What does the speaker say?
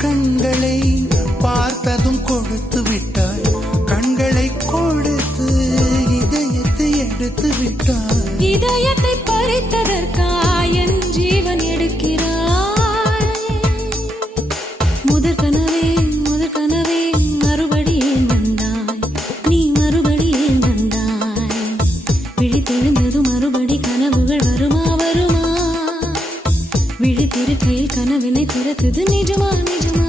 கண்களை பார்த்ததும் கொடுத்து விட்டாய், கண்களை கொடுத்து இதயத்தை எடுத்து விட்டாய். இதயத்தை பறித்ததற்காய் என் ஜீவன் எடுக்கிறாய். முதற் கனவே மறுபடியும் வந்தாய், நீ மறுபடியும் வந்தாய். விழித்தெழுந்தது மறுபடி கனவுகள் வருமா வருமா, விழித்திருக்கையில் கனவினை திறத்தது நிஜமா நிஜமா.